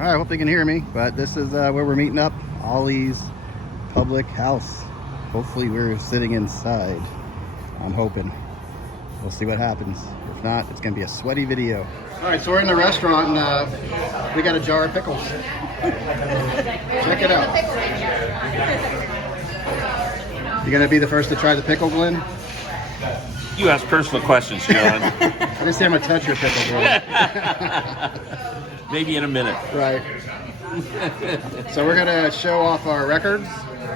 All right, I hope they can hear me, but this is where we're meeting up. Ollie's public house. Hopefully we're sitting inside. I'm hoping. We'll see what happens. If not, it's gonna be a sweaty video. All right, so we're in the restaurant and we got a jar of pickles. Check it out. You gonna be the first to try the pickle, Glenn? You ask personal questions, John. I just say I'm gonna touch your pickle, Glenn. Maybe in a minute. Right. So we're gonna show off our records.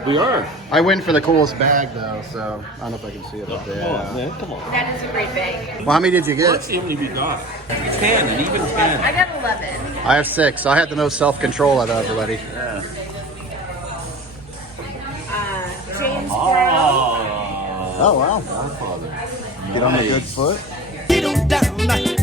We are. I went for the coolest bag though, so I don't know if I can see it up there. Come on, man. Come on. That is a great bag. Well, how many did you get? Let's see how many we got. 10, and even 10. I got 11. I have 6, so I had the most self-control out of everybody. Yeah. James Brown. Oh, wow. Godfather. Get on the good foot. Get on down like,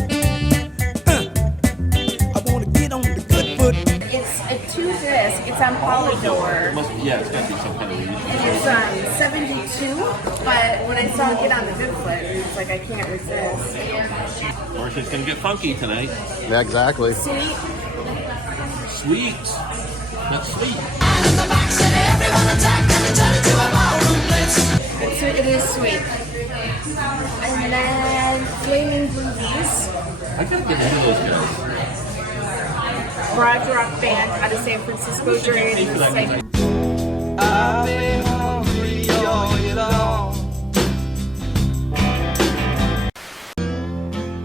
I want to get on the good foot. It's a 2-disc. It's on Polydor. Yeah, it's got to be some kind of reason. It's 72, but when I saw it get on the good foot, it's like I can't resist. Or it's going to get funky tonight. Yeah, exactly. Sweet. Sweet. Not sweet. It is sweet. And then Flaming Boobies. I got to get into those guys. Garage rock band out of San Francisco during the same. I've been hungry all year long.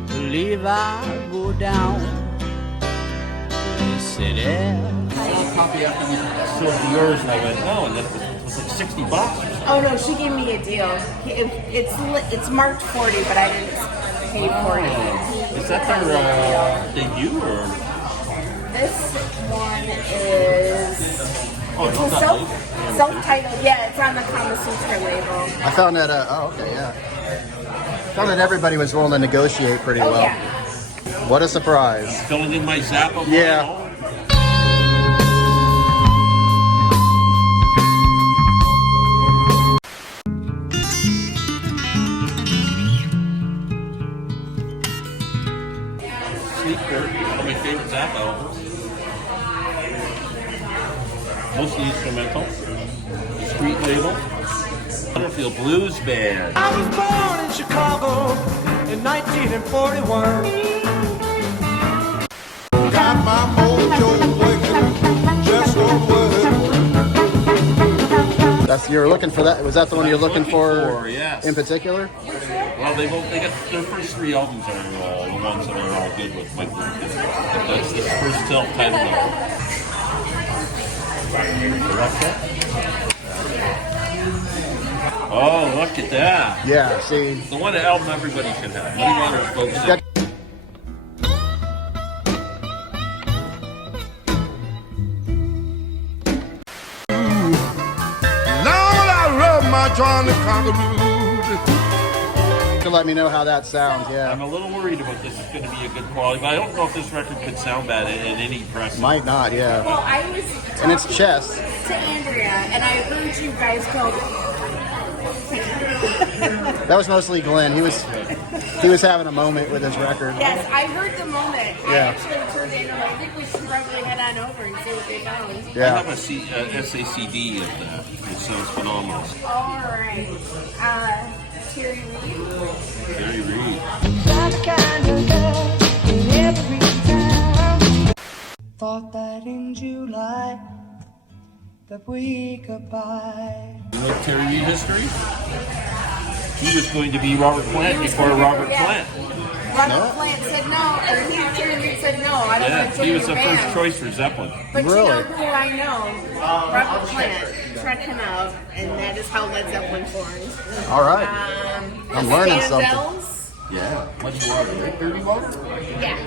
Believe I go down to the city. I saw a copy after you sold yours, and I went, oh, and it was like $60 or something. Oh no, she gave me a deal. It's marked 40, but I didn't pay 40. Is that their debut, or? This one is it's a self-titled. Yeah, it's on the Kama Sutra label. I found that, oh, okay, yeah. Found that everybody was willing to negotiate pretty well. Yeah. What a surprise. Filling in my Zappa. Yeah. One of my favorite Zappa albums. Mostly instrumental. Street label. Butterfield Blues Band. I was born in Chicago in 1941. Got my mojo working, just don't work. That's, you were looking for that? Was that the one you're looking for yes. in particular? Well, they got their first 3 albums are the ones that are all good with Mike Lucas. That's the first self-titled album. Oh, look at that. Yeah, see. The one album everybody should have. What do you want our folks to That- Lord, I rub my John the Conqueror. To let me know how that sounds, yeah. I'm a little worried about this. It's going to be a good quality, but I don't know if this record could sound bad in any press. Might not, yeah. Well, I was And it's talking chess. to Andrea, and I heard you guys go. That was mostly Glenn. He was having a moment with his record. Yes, I heard the moment. I Yeah. actually turned in, and I think we should probably head on over and see what they found. I Yeah. have a SACD of that. It sounds phenomenal. All right, Terry Reid. Very Reid. Thought that in July that we could buy. You know Terry Reid history? He was going to be Robert Plant before Robert Plant. Robert Plant said no, and Terry Reid said no. I don't Yeah, want to he was your the band. first choice for Zeppelin. But Really? you know who I know? Robert Plant. Check him out, and that is how Led Zeppelin formed. All right. I'm learning something. Vandals. Yeah. Much water, right? Dirty water? Yeah.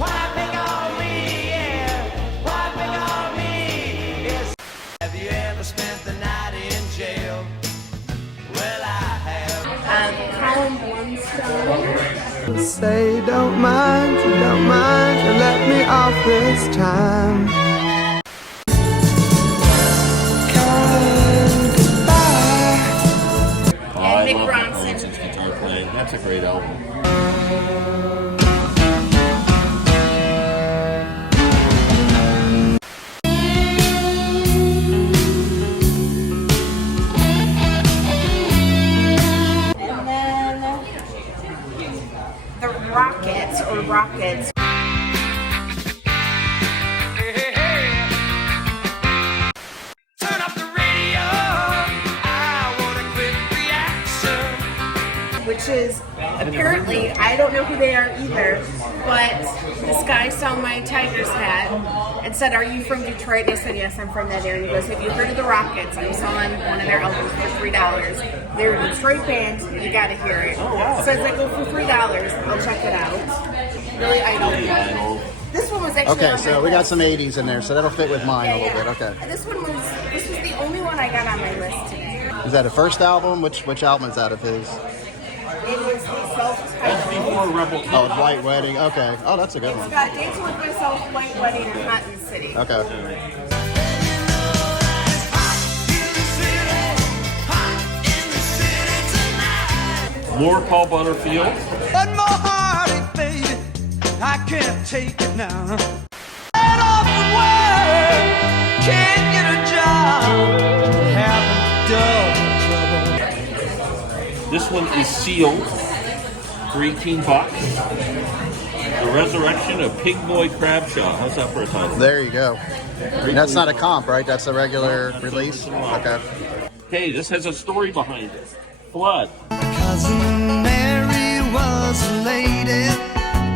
Wiping on me, yeah, wiping on me. Yes. Have you ever spent the night in jail? Well, I have. Colin Blunstone. Say don't mind, you let me off this time. And Nick I love Ronson. Ronson's guitar playing. That's a great album. the Rockets or Rockets. Turn up the radio. I want a quick reaction. Which is apparently, I don't know who they are either, but this guy saw my Tigers hat and said, "Are you from Detroit?" And I said, "Yes, I'm from that area." And he goes, "Have you heard of the Rockets? I'm selling one of their albums for $3. They're a Detroit band, you gotta hear it." So I was like, "Go for $3, I'll check it out." Really idol. This one was actually Okay, so we got some 80s in there, so that'll fit with mine a little bit. Okay. And this was the only one I got on my list today. Is that a first album? Which album is that of his? It was the self-titled. Before Rebel. Oh, White Wedding. Okay. Oh, that's a good It's one. got Dancing with Myself, White Wedding, and Hot in the City. Okay. More Paul Butterfield. One more heartache, baby. I can't take it now. Head off the work, can't get a job, having double trouble. This one is sealed for $18. The Resurrection of Pig Boy Crabshaw. How's that for a title? There you go. That's not a comp, right? That's a regular release? Okay. Hey, this has a story behind it. Flood. Cousin Mary was a lady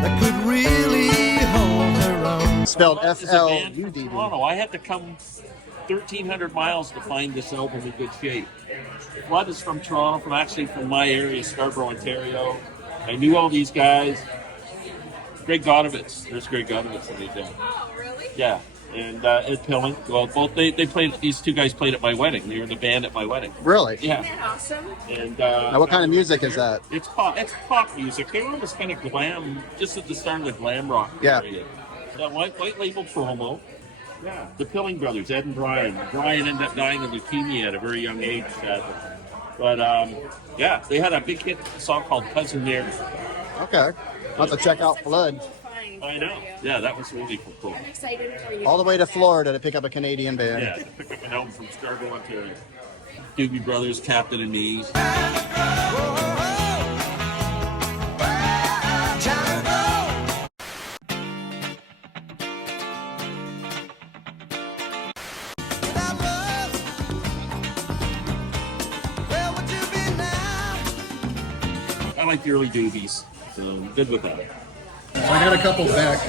that could really hold her own. Spelled Flood is a band from F-L-U-D-D. Toronto. I had to come 1,300 miles to find this album in good shape. Flood is from Toronto, from my area, Scarborough, Ontario. I knew all these guys. Greg Godovitz. There's Greg Godovitz in these guys. Oh, really? Yeah. And Ed Pilling. Well, both they played. These two guys played at my wedding. They were in the band at my wedding. Really? Yeah. Isn't that awesome? And Now, what kind of music is that? It's pop. It's pop music. They were just kind of glam, just at the start of the glam rock Yeah. period. White label promo. Yeah. The Pilling brothers, Ed and Brian. Brian ended up dying of leukemia at a very young age, sadly. But yeah, they had a big hit song called "Cousin Mary." Okay. I'll have to check out Flood. I know. Yeah, that was really cool. I'm excited for you. All the way to Florida to pick up a Canadian band. Yeah, to pick up an album from Scarborough, Ontario. Doobie Brothers, Captain and Me. I like the early Doobies, so I'm good with that. So I got a couple Beck.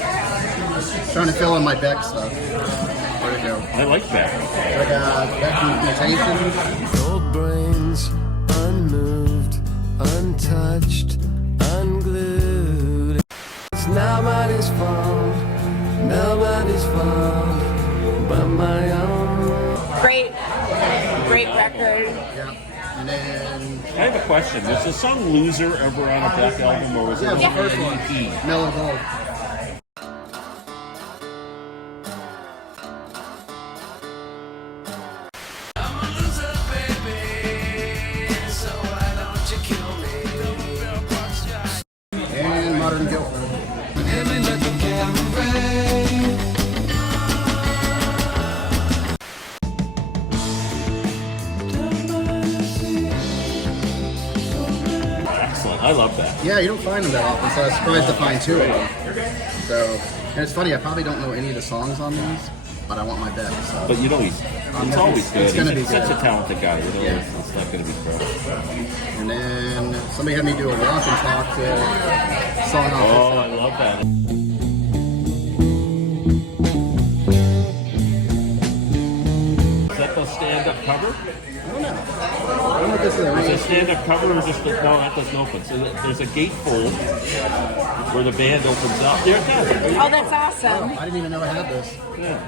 Trying to fill in my Beck stuff. Where'd it go? I like that. I got Beck Mutations. Old brains, unmoved, untouched, unglued. It's nobody's fault but my own. Great record. Yeah. And then, I have a question. Was the song "Loser" ever on a Beck album, or was it yeah, it was the on first an one. EP? Melon Gold. And Modern Guilt. Excellent. I love that. Yeah, you don't find them that often, so I was surprised to find two of them. So, and it's funny, I probably don't know any of the songs on these, but I want my Beck. So. But you know, it's always good. It's gonna He's be such good. a talented guy. You know, Yeah. it's not going to be pro. And then somebody had me do a walk and talk to song off. Oh, I love that. Is that the stand-up cover? I don't know. I don't know if this is a Is it a real. stand-up cover or just no? That doesn't open. So there's a gatefold where the band opens up. There it is. Oh, that's awesome. I didn't even know I had this. Yeah.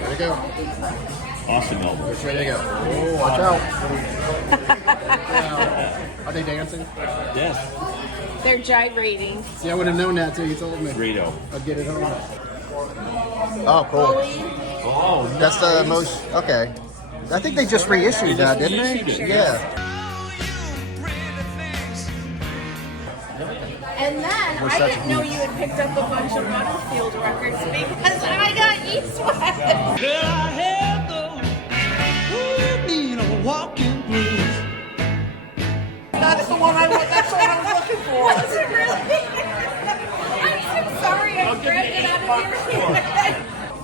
There we go. Awesome album. Which way to go? Oh, watch out. Are they dancing? Yes. They're gyrating. See, I would have known that too. You told me. Great album. I'd get it home. Oh, cool. Chloe. Oh, That's the most. Okay. I think they just reissued that, didn't they? reissued it. Yeah. And then We're I such didn't know geeks. you had picked up a bunch of Butterfield records because I got East West. Girl, I had those walking blues. That's the one I was looking for. Was it really?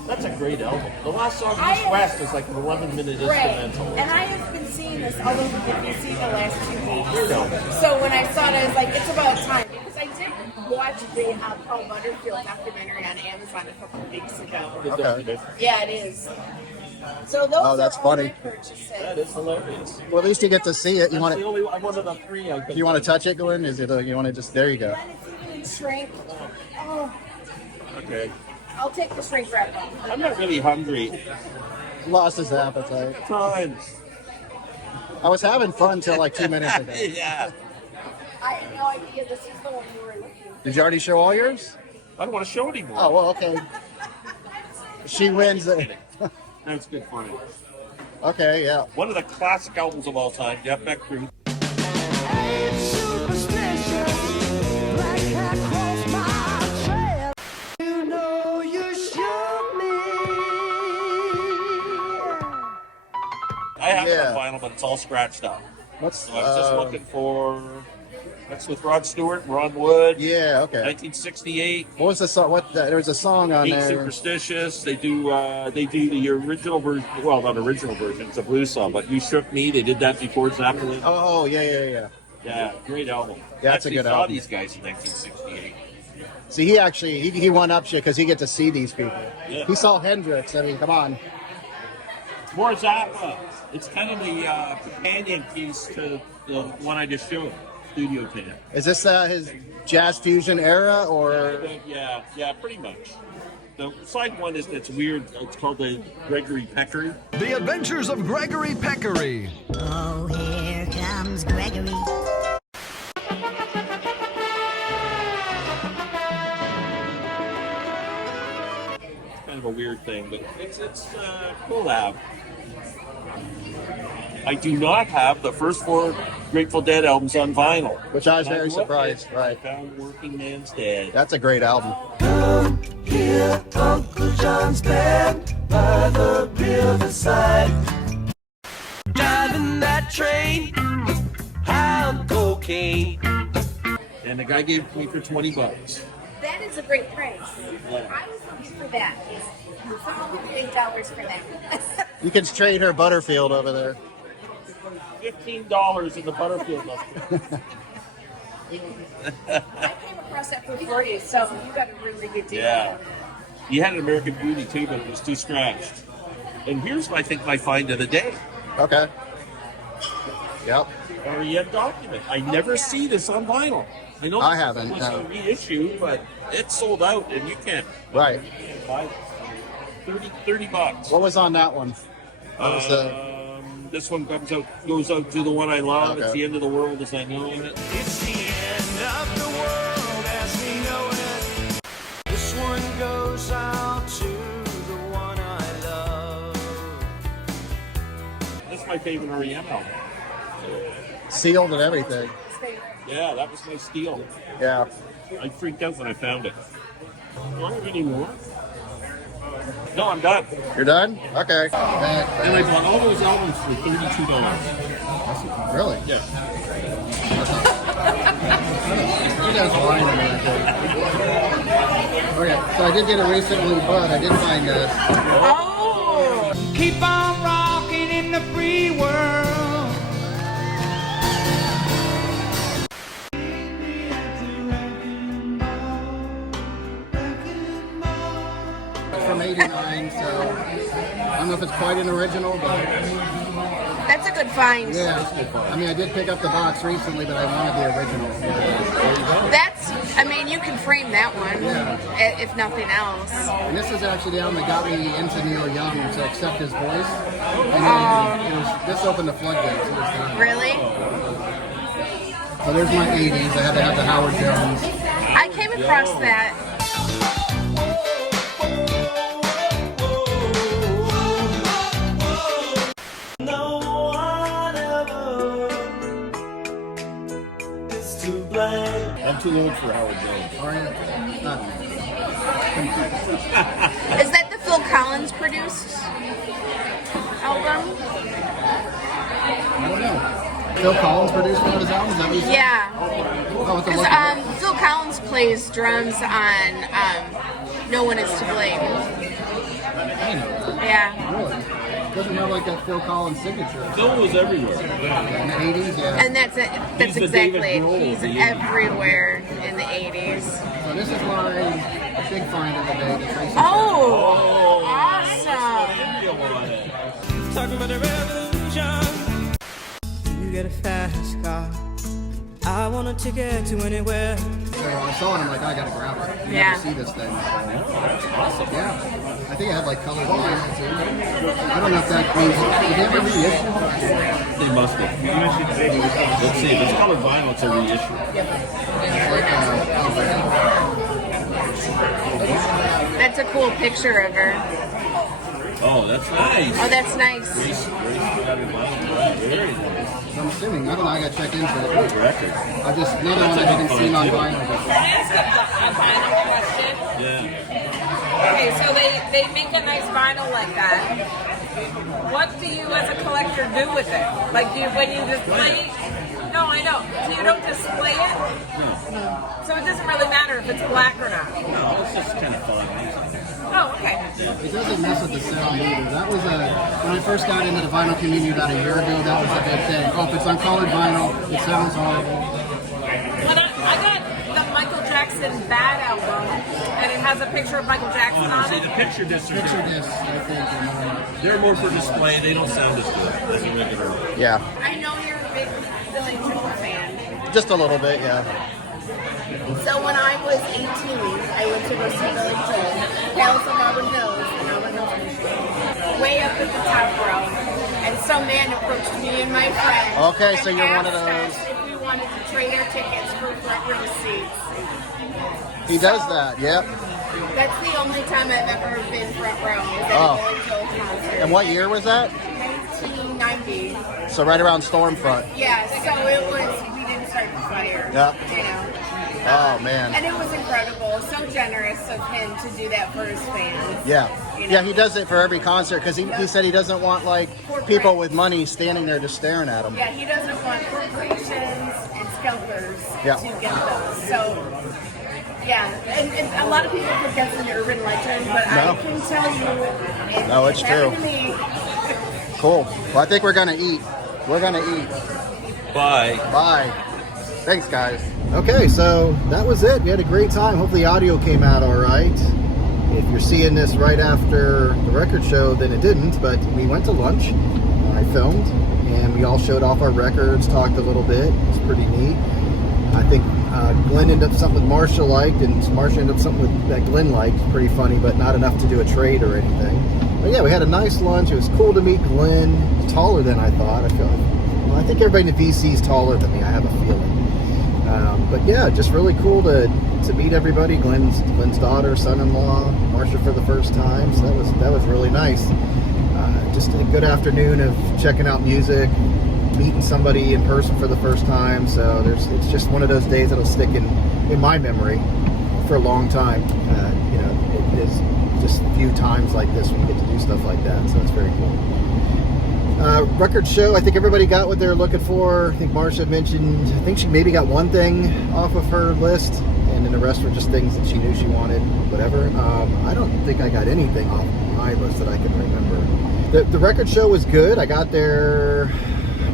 That's a great album. The last song, East West, is like an 11-minute instrumental. And I have been seeing this all over the DC the last 2 weeks. Great album. So when I saw it, I was like, it's about time. Because I did watch the Paul Butterfield documentary on Amazon a couple of weeks ago. Okay. Yeah, it is. So those that's are funny. all my purchases. That is hilarious. Well, at least you get to see it. You want That's the it? only one of the three I could. You want to touch it, Glenn? Is it? You want to just? There you go. And it's even in shrink. Oh, Okay. I'll take the shrink wrap one. I'm not really hungry. Lost his appetite. Times. I was having fun till like 2 minutes ago. Yeah. I had no idea this is the one you were looking for. Did you already show all yours? I don't want to show anymore. Oh well, okay. She wins. That's good for you. Okay, yeah. One of the classic albums of all time, Jeff Beck Crew. Ain't superstitious, black cat crossed my trail. You know you shook me. I have it Yeah. on vinyl, but it's all scratched up. What's? So I was just looking for. That's with Rod Stewart, Ron Wood. Yeah. Okay. 1968. What was the song? There was a song on Ain't there. Superstitious. They do the original version. Well, not original version. It's a blues song, but You Shook Me. They did that before Zeppelin. Oh yeah. Yeah, great album. That's a Actually good saw album. these guys in 1968. See, he actually he won up shit because he get to see these people. Yeah. He saw Hendrix. I mean, come on. More Zappa. It's kind of the companion piece to the one I just showed, Studio 10. Is this his jazz fusion era or? Yeah, pretty much. The side one is that's weird. It's called the Gregory Peccary. The Adventures of Gregory Peccary. Oh, here comes Gregory. It's kind of a weird thing, but it's cool app. I do not have the first 4 Grateful Dead albums on vinyl. Which I was And very looked surprised. I Right. found Working Man's Dead. That's a great album. Come here, Uncle John's band by the riverside. Driving that train, high on cocaine. And the guy gave it to me for $20. That is a great price. Yeah. I was looking for that. Someone would pay $8 for that. You can trade her Butterfield over there. $15 in the Butterfield left. I came across that for 40, so you got a really good deal. Yeah. He had an American Beauty too, but it was too scratched. And here's, I think, my find of the day. Okay. Yep. REM Document. I never see this on vinyl. I know I this haven't, was no. a reissue, but it's sold out, and you can't Right. buy it. $30. What was on that one? What was the? This one goes out to the one I love. Okay. It's the end of the world as I know it. It's the end of the world as we know it. This one goes out to the one I love. That's my favorite REM album. Sealed and everything. Yeah, that was my steal. Yeah. I freaked out when I found it. Do I have any more? No, I'm done. You're done? Okay. And I bought all those albums for $32. Really? Yeah. You guys are lying to me, I think. Okay, so I did get a recent blue bud. I did find this. Oh! Keep on rocking in the free world. From '89, so I don't know if it's quite an original, but That's a good find. yeah. I mean, I did pick up the box recently, but I wanted the original. That's, I mean, you can frame that one, if nothing else. And this is actually the album that got me into Neil Young to accept his voice. And this opened the floodgates. It was Really? so there's my '80s. I had to have the Howard Jones. I came across that. No one ever is to blame. I'm too old for Howard Jones. Are you? Not me. Is that the Phil Collins produced album? I don't know. Phil Collins produced one of his albums. Is that what you said? Yeah. Oh, with the Because look. Phil Collins plays drums on No One Is to Blame. Yeah. Really? Doesn't have like that Phil Collins signature. Phil was everywhere. In the 80s, yeah. And that's it. That's He's the exactly David it. Grohl He's of the 80s. everywhere in the 80s. So this is my big find of the day. The Tracy Oh, Oh, awesome. Talking about the revolution. You get a fast car. I want a ticket to anywhere. So I saw it, I'm like, I gotta grab it. You Yeah. never see this thing. that's awesome. Yeah. I think it had like colored vinyl too. I don't know if that means, did they ever reissue? They must have. Let's see. If it's colored vinyl, it's a reissue. It's like, That's a cool picture of her. Oh, that's nice. Oh, that's nice. Grace got her vinyl. Very nice. I'm assuming, I don't know, I gotta check into it. Good record. I just, another one I haven't seen on vinyl before. Can I ask a vinyl question? Yeah. Okay, so they make a nice vinyl like that. What do you as a collector do with it? Like, do you, when you display it? No, I know. So you don't display it? So it doesn't really matter if it's black or not. No, it's just kind of fun. Oh, okay. It doesn't mess with the sound either. That was when I first got into the vinyl community about a year ago, that was a big thing. Oh, if it's on colored vinyl, it sounds horrible. When I got the Michael Jackson Bad album, and it has a picture of Michael Jackson on See, it. the picture discs are Picture different. discs, I think, are more. They're more for display. They don't sound as good as a regular. Yeah, I know you're a big Billy Joel fan. just a little bit, yeah. So when I was 18, I went to go see Billy Joel, Palace of Auburn Hills, in Auburn Hills, Michigan. Way up at the top row, and some man approached me and my friend. Okay, so and you're one of asked those. us if we wanted to trade our tickets for front row seats. He does that, yep. That's the only time I've ever been front row. Was at Oh. a Billy Joel concert. And what year was that? 1990. So right around Stormfront. Yeah, so it was. We didn't start the fire. Yep. You know. Oh, man. And it was incredible. So generous of him to do that for his fans. Yeah. You know? Yeah, he does it for every concert because he said he doesn't want like people with money standing there just staring at him. Yeah, he doesn't want corporations and scalpers Yeah. to get those. So, yeah, and a lot of people think that's an urban legend, but No. I can tell you, No, it's happened true. to me. Cool. Well, I think we're going to eat. We're going to eat. Bye. Bye. Thanks, guys. Okay, so that was it. We had a great time. Hopefully the audio came out all right. If you're seeing this right after the record show, then it didn't, but we went to lunch. I filmed, and we all showed off our records, talked a little bit. It was pretty neat. I think Glenn ended up something that Marsha liked, and Marsha ended up something that Glenn liked. Pretty funny, but not enough to do a trade or anything. But yeah, we had a nice lunch. It was cool to meet Glenn. He's taller than I thought. I think everybody in the VC is taller than me. I have a feeling. But yeah, just really cool to meet everybody. Glenn's daughter, son-in-law, Marsha for the first time. So that was really nice. Just a good afternoon of checking out music, meeting somebody in person for the first time. So it's just one of those days that'll stick in my memory for a long time. It is just a few times like this when you get to do stuff like that. So it's very cool. Record show, I think everybody got what they're looking for. I think Marsha had mentioned, I think she maybe got one thing off of her list, and then the rest were just things that she knew she wanted, whatever. I don't think I got anything off my list that I can remember. The record show was good. I got there,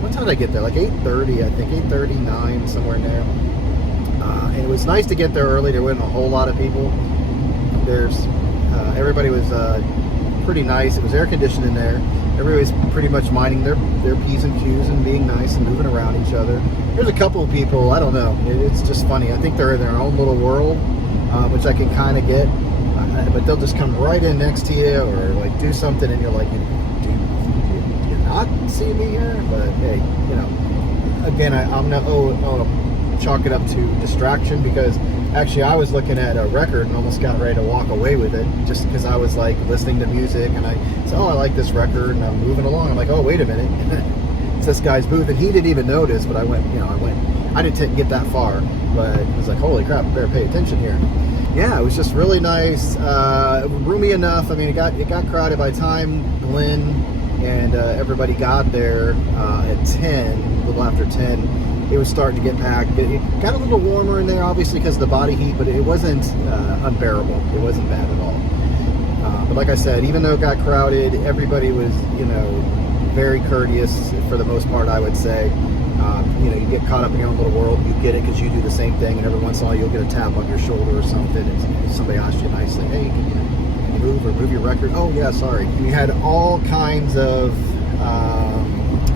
what time did I get there? Like 8:30, I think, 8:39, somewhere in there. And it was nice to get there early. There wasn't a whole lot of people. Everybody was pretty nice. It was air conditioned in there. Everybody was pretty much minding their P's and Q's and being nice and moving around each other. There's a couple of people, I don't know, it's just funny. I think they're in their own little world, which I can kind of get, but they'll just come right in next to you or like do something and you're like, do you not see me here? But hey, again, I'm not chalk it up to distraction, because actually I was looking at a record and almost got ready to walk away with it just because I was like listening to music and I said, I like this record, and I'm moving along. I'm like, oh, wait a minute. It's this guy's booth, and he didn't even notice, but I didn't get that far, but I was like, holy crap, I better pay attention here. Yeah, it was just really nice, roomy enough. I mean, it got crowded by the time Glenn and everybody got there at 10, a little after 10. it was starting to get packed. It got a little warmer in there, obviously, because of the body heat, but it wasn't unbearable. It wasn't bad at all. But like I said, even though it got crowded, everybody was, you know, very courteous for the most part, I would say. You know, you get caught up in your own little world, you get it because you do the same thing, and every once in a while you'll get a tap on your shoulder or something, and somebody asks you nicely, hey, can you move or move your record? Oh, yeah, sorry. And you had all kinds of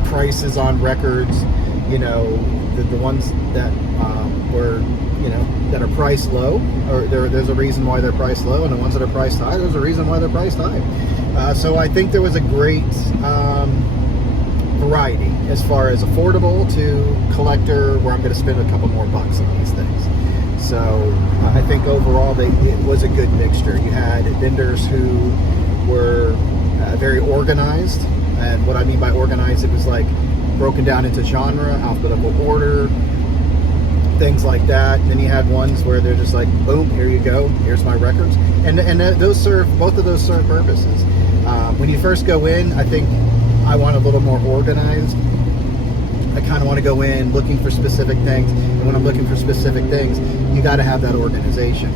prices on records, you know, the ones that were, you know, that are priced low, or there's a reason why they're priced low, and the ones that are priced high, there's a reason why they're priced high. So I think there was a great variety as far as affordable to collector, where I'm going to spend a couple more bucks on these things. So I think overall it was a good mixture. You had vendors who were very organized, and what I mean by organized, it was like broken down into genre, alphabetical order, things like that. And then you had ones where they're just like, boom, here you go, here's my records, and those serve, both of those serve purposes. When you first go in, I think I want a little more organized. I kind of want to go in looking for specific things, and when I'm looking for specific things, you got to have that organization,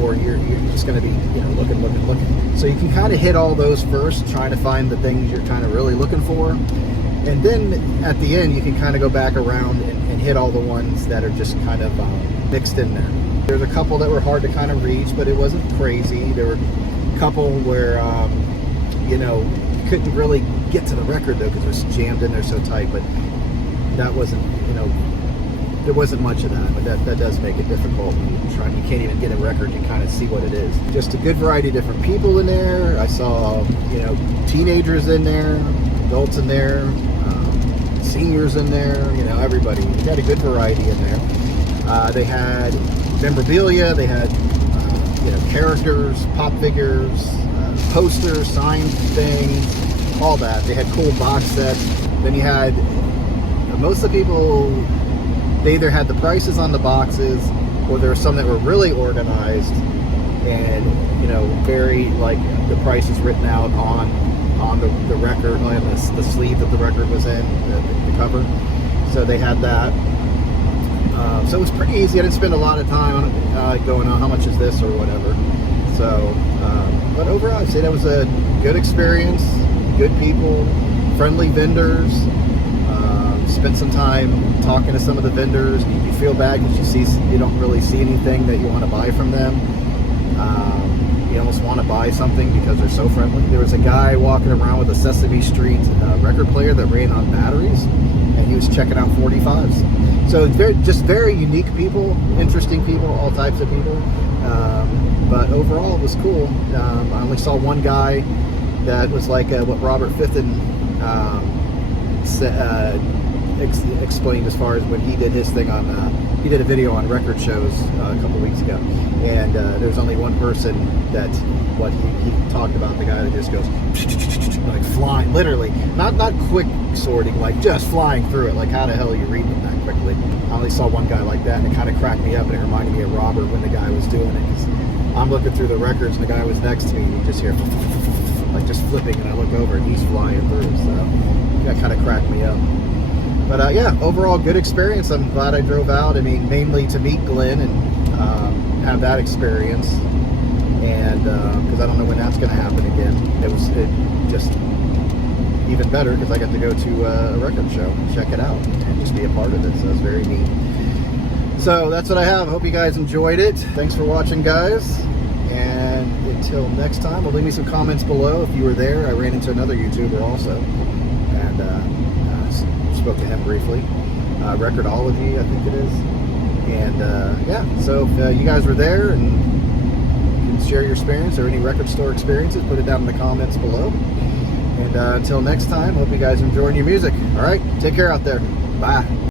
or you're just going to be, you know, looking. So you can kind of hit all those first, trying to find the things you're kind of really looking for, and then at the end you can kind of go back around and hit all the ones that are just kind of mixed in there. There's a couple that were hard to kind of reach, but it wasn't crazy. There were a couple where you know, you couldn't really get to the record though because it was jammed in there so tight, but that wasn't, you know, there wasn't much of that, but that does make it difficult when you can't even get a record, you kind of see what it is. Just a good variety of different people in there. I saw, you know, teenagers in there, adults in there, seniors in there, you know, everybody. They had a good variety in there. They had memorabilia, they had, you know, characters, pop figures, posters, signed things, all that. They had cool box sets. Then you had, most of the people, they either had the prices on the boxes, or there were some that were really organized and, you know, very, like, the prices written out on the record, on the sleeve that the record was in, the cover. So they had that. So it was pretty easy. I didn't spend a lot of time on going on how much is this or whatever. So, but overall, I'd say that was a good experience, good people, friendly vendors. Spent some time talking to some of the vendors. You feel bad because you don't really see anything that you want to buy from them. You almost want to buy something because they're so friendly. There was a guy walking around with a Sesame Street record player that ran on batteries, and he was checking out 45s. So just very unique people, interesting people, all types of people. But overall, it was cool. I only saw one guy that was like what Robert Fitton explained as far as when he did his thing on, he did a video on record shows a couple weeks ago, and there's only one person that what he talked about, the guy that just goes like flying, literally, not quick sorting, like just flying through it. Like, how the hell are you reading them that quickly? I only saw one guy like that, and it kind of cracked me up, and it reminded me of Robert when the guy was doing it, because I'm looking through the records and the guy was next to me, and you just hear like just flipping, and I look over and he's flying through, so that kind of cracked me up. But yeah, overall good experience. I'm glad I drove out. I mean, mainly to meet Glenn and have that experience, and because I don't know when that's going to happen again. It just even better because I got to go to a record show and check it out and just be a part of it. So it's very neat. So that's what I have. I hope you guys enjoyed it. Thanks for watching, guys. And until next time, well, leave me some comments below if you were there. I ran into another YouTuber also, and spoke to him briefly. Recordology, I think it is. And yeah, so if you guys were there and you can share your experience or any record store experiences, put it down in the comments below. And until next time, hope you guys enjoy your music. All right, take care out there. Bye.